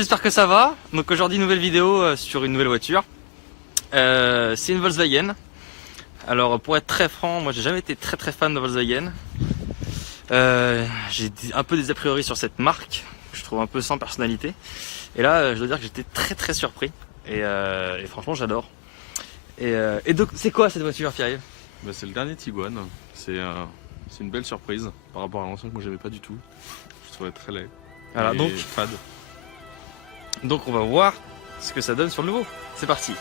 j'espère que ça va. Donc aujourd'hui nouvelle vidéo sur une nouvelle voiture. C'est une Volkswagen. Alors pour être très franc, moi j'ai jamais été très fan de Volkswagen. J'ai un peu des a priori sur cette marque, que je trouve un peu sans personnalité. Et là je dois dire que j'étais très surpris. Et franchement j'adore. Et donc c'est quoi cette voiture, Pierre-Yves? Bah, c'est le dernier Tiguan. C'est une belle surprise par rapport à l'ancien que moi j'aimais pas du tout. Je trouvais très laid. Voilà, et fade. Donc on va voir ce que ça donne sur le nouveau. C'est parti.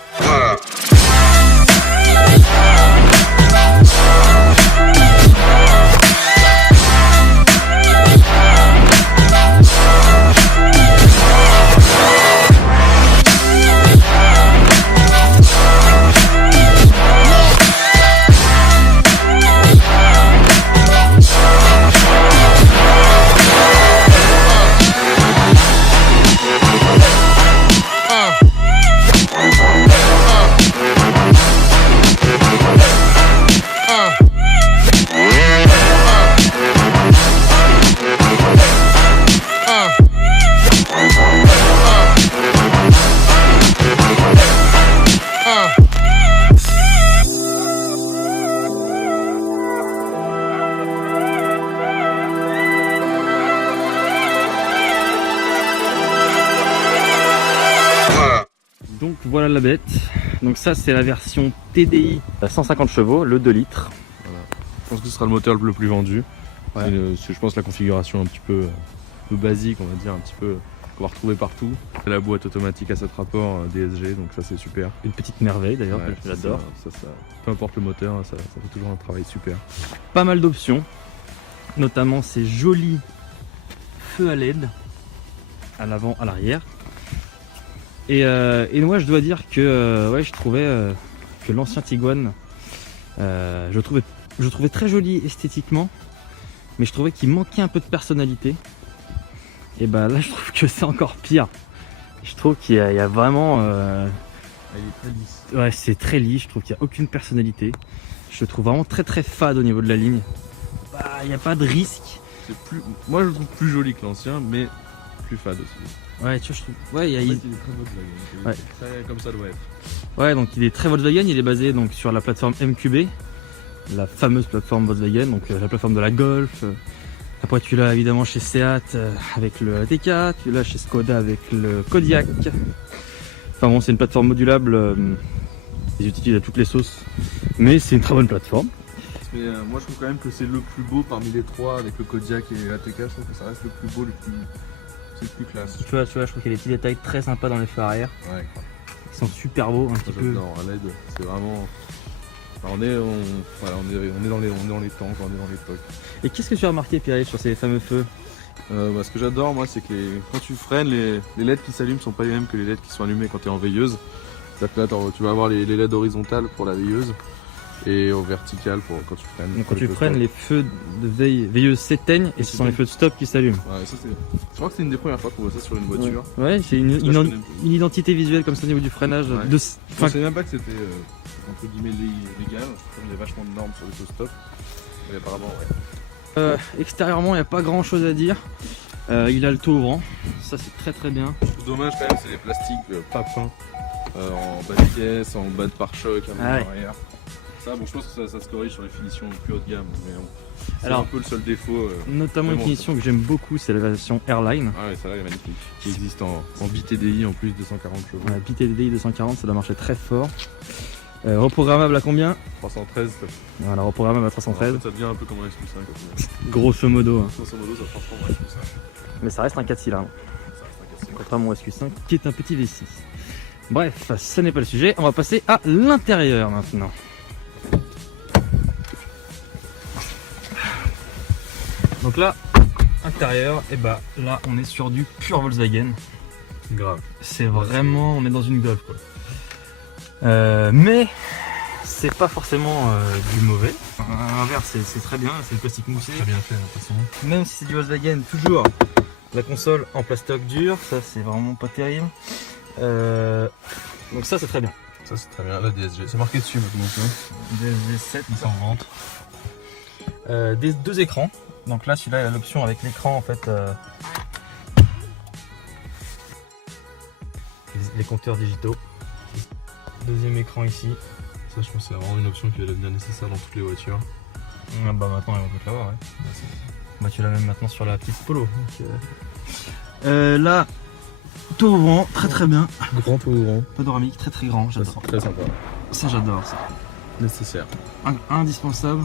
Donc voilà la bête. Donc ça c'est la version TDI à 150 chevaux, le 2 litres. Voilà. Je pense que ce sera le moteur le plus vendu. Ouais. Je pense la configuration un petit peu basique, on va dire, un petit peu qu'on va retrouver partout. La boîte automatique à 7 rapports DSG, donc ça c'est super. Une petite merveille d'ailleurs, Ouais, que j'adore. Ça, peu importe le moteur, ça fait toujours un travail super. Pas mal d'options, notamment ces jolis feux à LED à l'avant, à l'arrière. Et moi je dois dire que ouais, je trouvais que l'ancien Tiguan, je le trouvais très joli esthétiquement, mais je trouvais qu'il manquait un peu de personnalité. Et bah là je trouve que c'est encore pire. Je trouve qu'il y a vraiment... Il est très lisse. Ouais, c'est très lisse, je trouve qu'il n'y a aucune personnalité. Je le trouve vraiment très fade au niveau de la ligne. Bah, il n'y a pas de risque. Moi je le trouve plus joli que l'ancien, mais plus fade aussi. Ouais, tu vois, je trouve... Ouais, Il est très Volkswagen. Ouais. Très comme ça doit être. Ouais, donc il est très Volkswagen, il est basé donc sur la plateforme MQB, la fameuse plateforme Volkswagen, donc la plateforme de la Golf. Après tu l'as évidemment chez Seat avec le ATK, tu l'as chez Skoda avec le Kodiaq. Enfin bon, c'est une plateforme modulable, ils utilisent à toutes les sauces, mais c'est une très bonne plateforme. Mais moi je trouve quand même que c'est le plus beau parmi les trois avec le Kodiaq et l'ATK. Je trouve que ça reste le plus beau, c'est le plus classe. Tu vois, je trouve qu'il y a des petits détails très sympas dans les feux arrière. Ouais. Ils sont super beaux, un petit peu. J'adore, à LED, c'est vraiment... Enfin, on est dans les temps, on est dans l'époque. Et qu'est-ce que tu as remarqué, Pierre, sur ces fameux feux? Ce que j'adore moi, c'est que quand tu freines, les LED qui s'allument sont pas les mêmes que les LED qui sont allumés quand tu es en veilleuse. C'est-à-dire que là, tu vas avoir les LED horizontales pour la veilleuse et au vertical pour quand tu freines. Donc quand tu freines, les feux de veilleuse s'éteignent et ce sont les feux de stop qui s'allument. Ouais, ça c'est... Je crois que c'est une des premières fois qu'on voit ça sur une voiture. Ouais, c'est une identité visuelle comme ça au niveau du freinage. Ouais. Je Je savais même pas que c'était entre guillemets légal. Comme il y a vachement de normes sur les feux stop. Mais apparemment, ouais. Extérieurement, il n'y a pas grand chose à dire. Il a le taux ouvrant, ça c'est très bien. Dommage quand même, c'est les plastiques pas peints en bas de caisse, en bas de pare-choc, à l'arrière. Ça, bon, je pense que ça se corrige sur les finitions plus haut de gamme, mais c'est un peu le seul défaut. Notamment une finition que j'aime beaucoup, c'est la version Airline. Ah ouais, celle-là est magnifique. Qui existe en BTDI en plus de 240 chevaux. Ouais, BTDI 240, ça doit marcher très fort. Reprogrammable à combien? 313. Voilà, reprogrammable à 313. En fait, ça devient un peu comme un SQ5. Grosso modo. Grosso modo, ça franchement un SQ5. Mais ça reste un 4 cylindres. Ça reste un 4 cylindres. Contrairement au SQ5 qui est un petit V6. Bref, ce n'est pas le sujet. On va passer à l'intérieur maintenant. Donc là, intérieur, et bah là on est sur du pur Volkswagen. Grave. C'est vraiment, on est dans une Golf quoi. Mais c'est pas forcément du mauvais. À l'inverse, c'est très bien, c'est le plastique moussé. Très bien fait, de toute façon. Même si c'est du Volkswagen, toujours la console en plastoc dur, ça c'est vraiment pas terrible. Donc ça c'est très bien. Ça c'est très bien, la DSG, c'est marqué dessus maintenant. DSG7, ils s'en vantent. Des deux écrans. Donc là celui-là il a l'option avec l'écran en fait. les compteurs digitaux. Deuxième écran ici. Ça, je pense que c'est vraiment une option qui va devenir nécessaire dans toutes les voitures. Ah bah maintenant on peut l'avoir, ouais. Bah tu l'as même maintenant sur la petite Polo. Donc, là, tout ouvrant, très bien. Grand tout grand. Panoramique, très grand, j'adore. Très sympa. Ça j'adore ça. Nécessaire. Indispensable.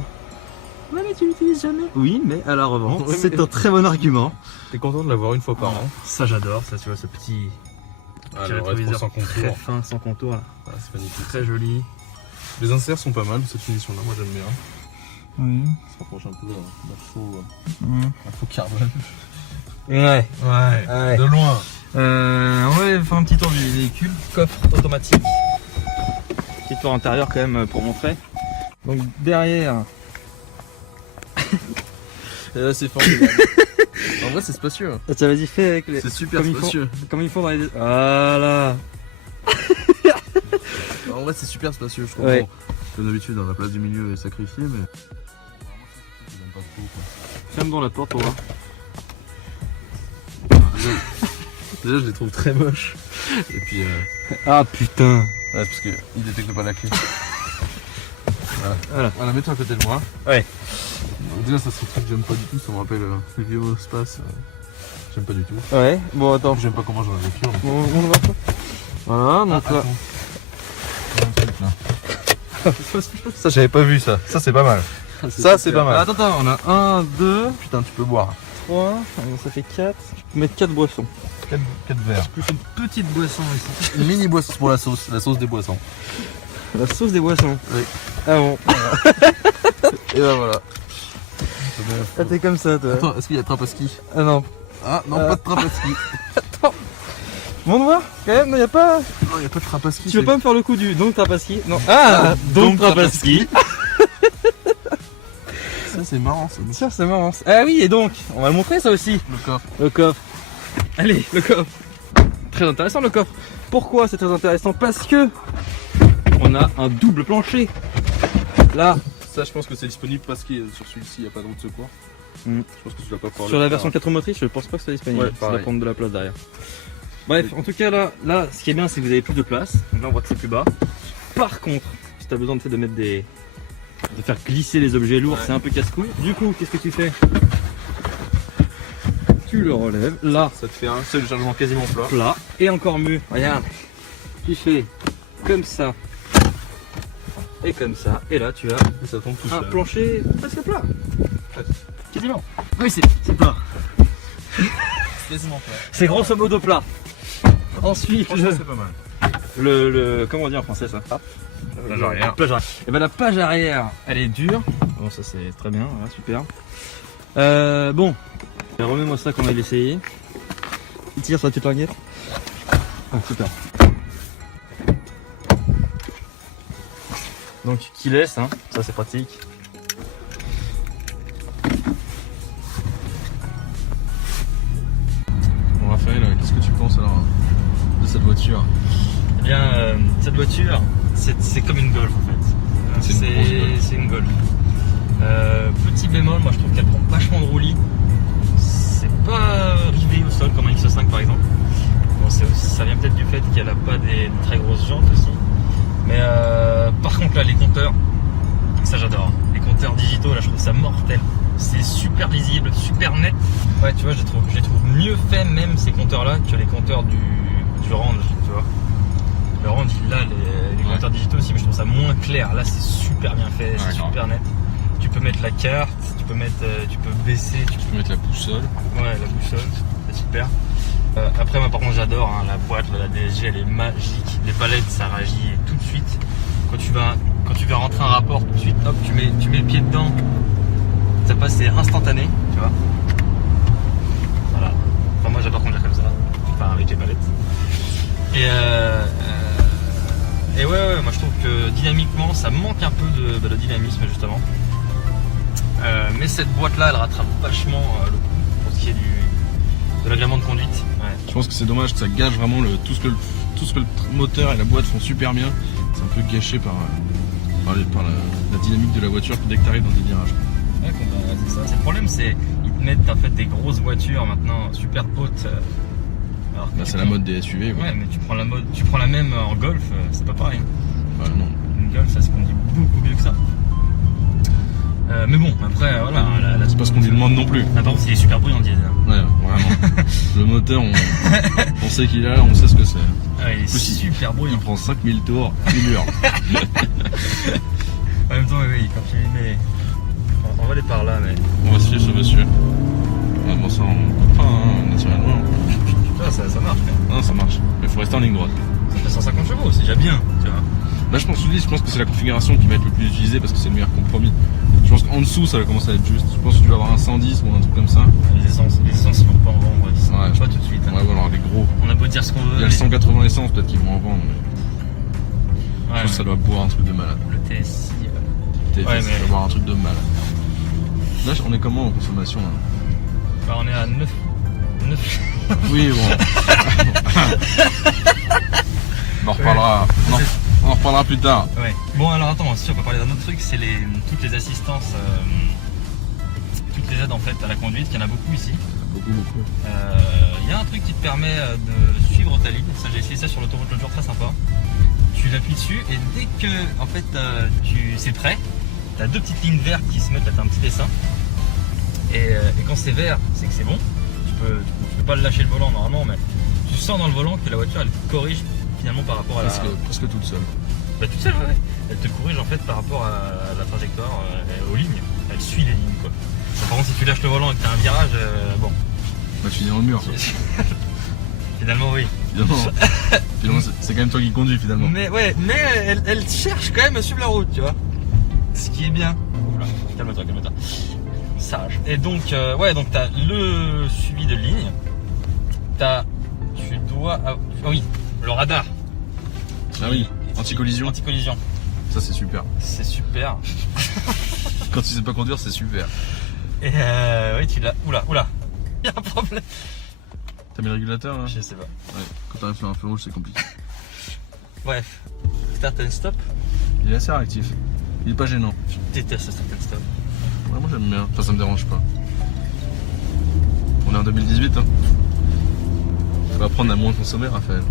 Ouais mais tu l'utilises jamais. Oui mais à la revanche, Ouais, c'est mais- un très bon argument. T'es content de l'avoir une fois par an. Ça j'adore, ça tu vois ce petit Le rétro sans très contour. fin, sans contour là. Ah, c'est magnifique. Très joli. Les inserts sont pas mal de cette finition là, moi j'aime bien. Oui. Ça se rapproche un peu d'un faux carbone. Ouais. Ouais. De loin. On va faire un petit tour du véhicule. Coffre automatique. Petit tour intérieur quand même pour montrer. Donc derrière. Et là c'est formidable. En vrai c'est spacieux. Ça vas-y fait avec les. C'est super comme spacieux. Comme ils font dans les. Voilà. En vrai c'est super spacieux, je comprends. Ouais. Comme d'habitude dans la place du milieu est sacrifiée mais. J'aime pas trop quoi. Ferme dans la porte pour voir. Déjà je les trouve très moches. Et puis Ah putain. ouais, parce qu'ils détectent pas la clé. Voilà. Voilà, mets-toi à côté de moi. Ouais. Donc déjà ça c'est un truc que j'aime pas du tout, ça me rappelle les vieux mots espace. J'aime pas du tout. Ouais. Bon attends. J'aime pas comment je dans la voiture. Donc... On va pas. Voilà donc là. Ça j'avais pas vu ça. Ça c'est pas mal. Ça c'est pas mal. Attends, on a 1, 2, Putain tu peux boire. 3, ça fait 4. Je peux mettre 4 boissons. 4 verres. Plus une petite boisson ici. Une mini boisson pour la sauce des boissons. La sauce des boissons. Oui. Ah bon. Et ben voilà. Ah t'es comme ça toi. Attends, est-ce qu'il y a trappe à ski? Ah non. Ah non, pas de trappe à ski. Bon de voir quand même, non y a pas. Non, y a pas de trappe à ski. Tu veux pas me faire le coup du donc Trapaski? Non. Ah donc Trapaski. Ça c'est marrant ça. Tiens c'est marrant. Ah oui et donc, on va le montrer ça aussi. Le coffre. Le coffre. Allez, le coffre. Très intéressant le coffre. Pourquoi c'est très intéressant? Parce que on a un double plancher. Là, Ça je pense que c'est disponible parce que sur celui-ci il n'y a pas de roue de secours. Mm. Je pense que tu vas pas pouvoir sur le la faire. version 4 motrices, je pense pas que ce soit disponible. Ouais, ça va pareil. prendre de la place derrière. Bref, en tout cas là, ce qui est bien, c'est que vous avez plus de place. Donc là, on voit que c'est plus bas. Par contre, si tu as besoin de mettre de faire glisser les objets lourds, c'est un peu casse-couille. Du coup, qu'est-ce que tu fais? Tu le relèves. Là, Ça te fait un seul chargement quasiment plat. plat. Et encore mieux, regarde. Tu fais comme ça. Et comme ça. Et là, tu as Et ça tombe tout un seul. plancher presque plat. Presque. Quasiment. Oui, c'est plat. Quasiment plat. C'est grosso modo plat. Ensuite, Franchement c'est pas mal. comment on dit en français ça? Plage arrière. Plage arrière. Et ben la page arrière, elle est dure. Bon, ça c'est très bien, voilà, super. Bon, remets-moi ça qu'on va l'essayer. Il tire sur la petite languette. Ah, super. Donc, qui laisse, hein, ça c'est pratique. Bon Raphaël, qu'est-ce que tu penses alors de cette voiture? Eh bien, cette voiture, c'est comme une Golf en fait. C'est une grosse Golf. C'est une Golf. Petit bémol, moi je trouve qu'elle prend vachement de roulis. C'est pas rivé au sol comme un X5 par exemple. Bon, ça vient peut-être du fait qu'elle a pas des très grosses jantes aussi. Mais par contre là, les compteurs, ça j'adore. Les compteurs digitaux, là je trouve ça mortel. C'est super lisible, super net. Ouais, tu vois, je les trouve mieux faits même ces compteurs-là que les compteurs du Range, tu vois. Le Range, il a les compteurs digitaux aussi, mais je trouve ça moins clair. Là, c'est super bien fait, c'est super net. Tu peux mettre la carte, tu peux baisser, Tu peux mettre la boussole. ouais, la boussole, c'est super. Après, moi, par contre, j'adore hein, la boîte, la DSG, elle est magique. Les palettes, ça réagit tout de suite. Quand tu vas rentrer un rapport, tout de suite, hop, tu mets le pied dedans. Ça passe, c'est instantané, tu vois. Voilà. Enfin, moi, j'adore conduire comme ça. Enfin, avec les palettes. Et ouais, moi, je trouve que dynamiquement, ça manque un peu de dynamisme, justement. Mais cette boîte-là, elle rattrape vachement le coup pour ce qui est de l'agrément de conduite. Ouais. Je pense que c'est dommage que ça gâche vraiment tout ce que le moteur et la boîte font super bien. C'est un peu gâché par la dynamique de la voiture dès que tu arrives dans des virages. Ouais, c'est ça. Le problème, c'est qu'ils te mettent en fait des grosses voitures maintenant super hautes. Alors, Bah, c'est la mode des SUV. Ouais. Ouais, mais tu prends la même en Golf, c'est pas pareil. Bah, non. Une Golf, ça se conduit beaucoup mieux que ça. Mais bon, après, voilà. C'est pas ce qu'on lui demande non plus. Par contre, il est super bruyant, diesel. Ouais, vraiment. Le moteur, on sait qu'il est là, on sait ce que c'est. Ah, il est super bruyant. Il prend 5000 tours, il hurle. En même temps, oui, quand tu mets. On va aller par là, mais. On va suivre ce monsieur. Ah, bon, ça, on peut pas, hein, naturellement. Ça marche quand même. Non, ça marche. Mais il faut rester en ligne droite. Ça fait 150 chevaux, c'est déjà bien, tu vois. Là, je pense que c'est la configuration qui va être le plus utilisée parce que c'est le meilleur compromis. Je pense qu'en dessous, ça va commencer à être juste. Je pense que tu vas avoir un 110 ou un truc comme ça. Les essences, ils vont pas en vendre, Ouais, pas tout de suite. Hein. Ouais, voilà, les gros. On a beau dire ce qu'on veut. Il y a le 180 essence, peut-être qu'ils vont en vendre. Mais... je pense que ça doit boire un truc de malade. Le TSI. TFS, Ouais, ça mais... doit boire un truc de malade. Là, on est comment en consommation là? Bah, on est à 9. Oui, bon. On en reparlera. On en reparlera plus tard. Ouais. Bon, alors attends, si on peut parler d'un autre truc, c'est toutes les assistances, toutes les aides en fait à la conduite. Il y en a beaucoup ici. Beaucoup. Il y a un truc qui te permet de suivre ta ligne. Ça, j'ai essayé ça sur l'autoroute l'autre jour, très sympa. Tu l'appuies dessus et dès que en fait c'est prêt, tu as deux petites lignes vertes qui se mettent à un petit dessin. Et quand c'est vert, c'est que c'est bon. Tu peux pas lâcher le volant normalement, mais tu sens dans le volant que la voiture elle corrige finalement par rapport à presque toute seule. Bah toute seule, ouais. Elle te corrige en fait par rapport à la trajectoire, aux lignes. Elle suit les lignes quoi. Par contre si tu lâches le volant et que tu as un virage, bon. Bah tu finis dans le mur. Finalement oui. Finalement c'est quand même toi qui conduis finalement. Mais ouais, mais elle cherche quand même à suivre la route, tu vois. Ce qui est bien. Oula, calme-toi. Sage. Et donc, donc t'as le suivi de ligne. Tu dois. Ah oui, le radar. Ah oui, anti-collision. Anti-collision. Ça c'est super. C'est super. Quand tu sais pas conduire, c'est super. Et oui, tu l'as. Oula, il y a un problème. T'as mis le régulateur là? Je sais pas. Ouais, quand t'arrives sur un feu rouge, c'est compliqué. Bref, start and stop. Il est assez réactif. Il est pas gênant. Je déteste le start and stop. Ouais, moi j'aime bien. Enfin, ça me dérange pas. On est en 2018, hein. Faut apprendre à moins consommer, Raphaël.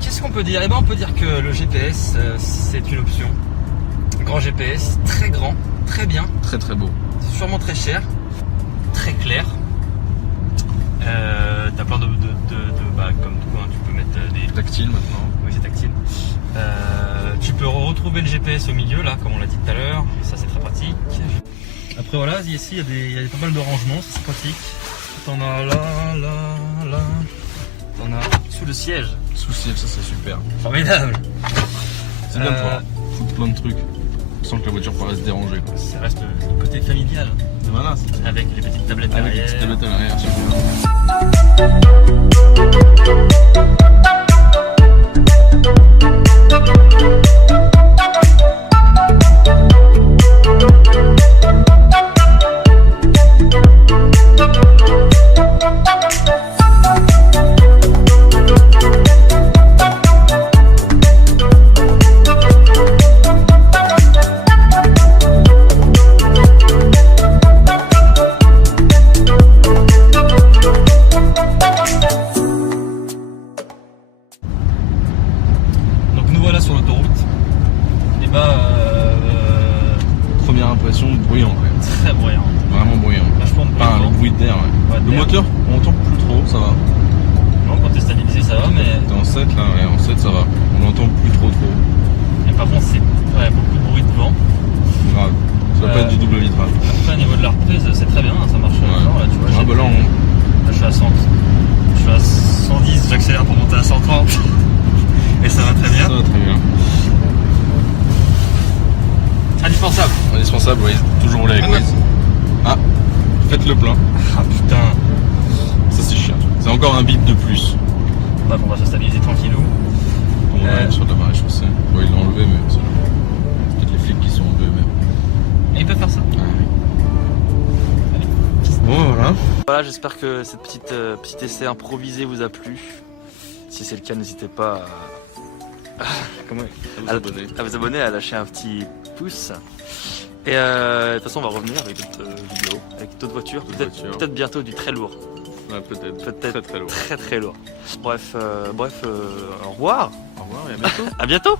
Qu'est-ce qu'on peut dire? Eh ben, on peut dire que le GPS, c'est une option. Grand GPS, très grand, très bien. Très beau. C'est sûrement très cher, très clair. T'as plein de bah, comme tout, hein, tu peux mettre des... Tactile maintenant. Oui, c'est tactile. Tu peux retrouver le GPS au milieu, là, comme on l'a dit tout à l'heure. Et ça, c'est très pratique. Après, voilà, ici, il y a pas mal de rangements, ça, c'est pratique. T'en as là. T'en as sous le siège. Sous le siège, ça c'est super. Formidable. C'est bien de pouvoir foutre plein de trucs sans que la voiture paraisse déranger, quoi. Ça reste le côté familial. Voilà, c'est... Avec les petites tablettes Avec les derrière. petites tablettes à l'arrière, super. Première impression, bruyant quand même. Très bruyant. Vraiment bruyant. Vachement de bruit. Enfin, le bruit d'air, ouais. Ouais, Le d'air. moteur, on entend plus trop, ça va. Non, quand t'es stabilisé, ça va, mais. T'es en 7 là, ouais, en 7 ça va. On l'entend plus trop. Et par contre, c'est beaucoup de bruit de vent. Grave. Ça va pas être du double vitrage. Après, au niveau de la reprise, c'est très bien, ça marche. Ouais. Là, tu vois, Ah bah là, là, je suis à 100. Je suis à 110, j'accélère pour monter à 130. Et ça va très bien. Ça va très bien. Indispensable. Indispensable, oui. Toujours rouler avec Waze. Ah, faites le plein. Ah putain. Ça c'est chiant. C'est encore un bip de plus. Bref, on va se stabiliser tranquillou. On va sur la marée chaussée. Bon, ils l'ont enlevé, mais c'est peut-être les flics qui sont enlevés même. Et ils peuvent faire ça. Ah, oui. Bon, voilà. Voilà, j'espère que cette petit essai improvisé vous a plu. Si c'est le cas, n'hésitez pas à vous abonner, à lâcher un petit pouce. Et de toute façon, on va revenir avec d'autres vidéos, avec d'autres voitures, peut-être bientôt du très lourd. Ouais, peut-être. Peut-être Très très lourd. très très lourd. Bref, au revoir. Au revoir et à bientôt. À bientôt.